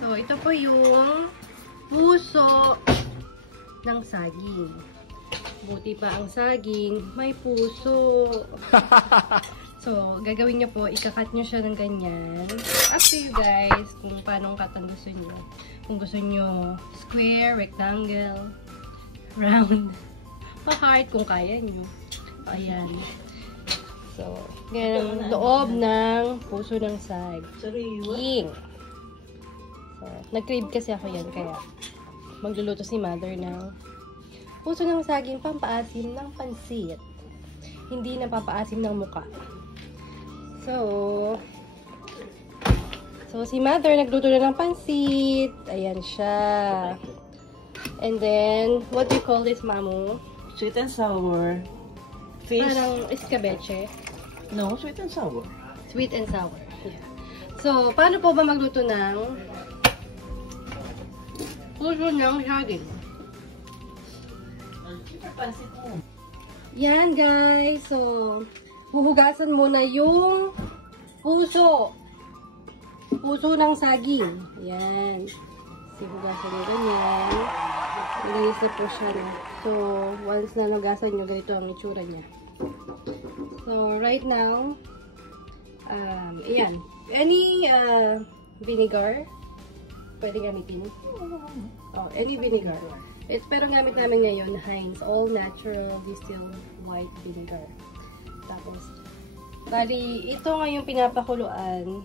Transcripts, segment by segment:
So, ito po yung puso ng saging. Buti pa ang saging, may puso. So, gagawin nyo po, ikakat nyo siya ng ganyan. Up to you guys kung paano cut ang gusto nyo. Kung gusto nyo square, rectangle, round, pa-heart kung kaya nyo. Ayan. So, ganyan ang loob ng puso ng saging. So, nag-crave kasi ako yan, kaya magluluto si mother ng puso ng saging, pampaasim ng pansit. Hindi na papaasim ng muka. So, si mother nagluto na ng pansit. Ayan siya. And then, what do you call this, Mamu? Sweet and sour. Fish. Parang escabeche. No, sweet and sour. Sweet and sour. Yeah. So, paano po ba magluto ng puso ng saging? Yan, guys. So, huhugasan muna yung puso ng saging. Yan. Kasi hugasan nyo ganyan. Linis na po siya. So, once na nagasan nyo, ganito ang itsura niya. So, right now, ayan. Any vinegar, pwede gamitin. Oh, any vinegar. Pero gamit namin ngayon, Heinz All Natural Distilled White Vinegar. Tapos, bali, ito ngayon pinapakuluan.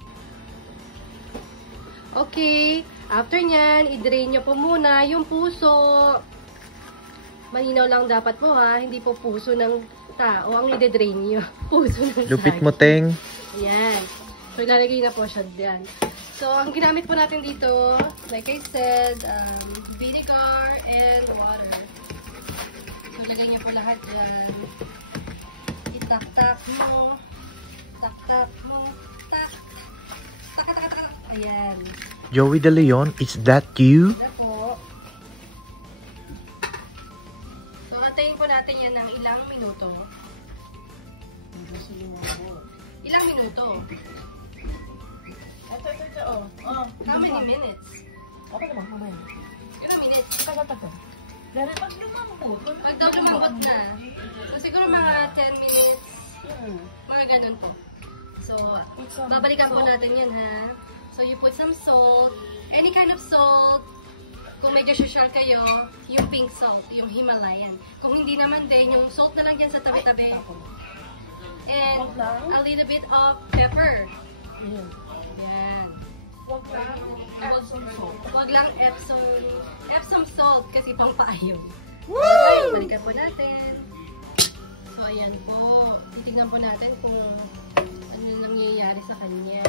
Okay, after nyan, i-drain nyo po muna yung puso. Malinaw lang dapat po ha, hindi po puso ng tao ang i-drain nyo. Puso ng Lupit mo, Teng. Yan. So, ilalagay na po siya dyan. So, ang ginamit po natin dito, like I said, vinegar and water. So, lagay niyo po lahat dyan. Itak-tak mo. Tak-tak mo. Tak. Tak-tak-tak-tak. Ayan. Joey De Leon, is that you? Wala po. So, antayin po natin yan ng ilang minuto. Ilang minuto? Ito, oh. How many minutes? Ako naman, kamay. Ilang minutes? Tagal-tagal. Dahil pag lumambot. Pag daw lumambot na. So, siguro mga 10 minutes. Mga ganun po. So, babalikan po natin yan, ha? So, you put some salt. Any kind of salt. Kung medyo social kayo, yung pink salt, yung Himalayan. Kung hindi naman din, yung salt na lang dyan sa tabi-tabi. And a little bit of pepper. Yan. Wag lang Epsom salt. Wag lang Epsom salt kasi pang paayon. Okay, balikan po natin. So, ayan po. Titignan po natin kung ano nangyayari sa kanya.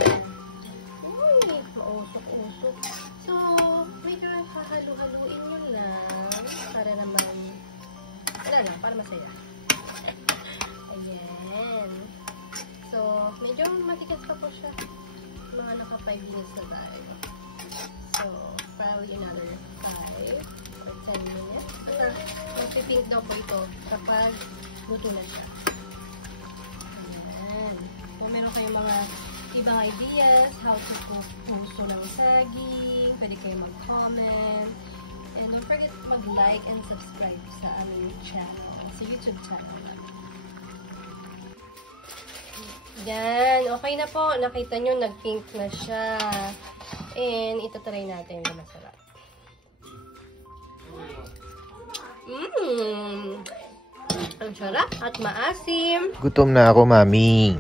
Uy, pausok-usok. So, medyo hahalu-haluin nyo lang para naman, wala lang, para masaya. Ayan. So, medyo matigas pa po siya. Mga naka 5 minutes na tayo. So, probably another 5 or 10 minutes. Basta, mag-pink daw po ito kapag luto na siya. Ayan. Kung meron kayong mga ibang ideas, how to cook puso ng saging, pwede kayo mag-comment. And don't forget mag-like and subscribe sa aming channel, sa YouTube channel. Yan. Okay na po. Nakita nyo, nag-pink na siya. And, itatry natin na masarap. Ang sarap at maasim. Gutom na ako, Mami.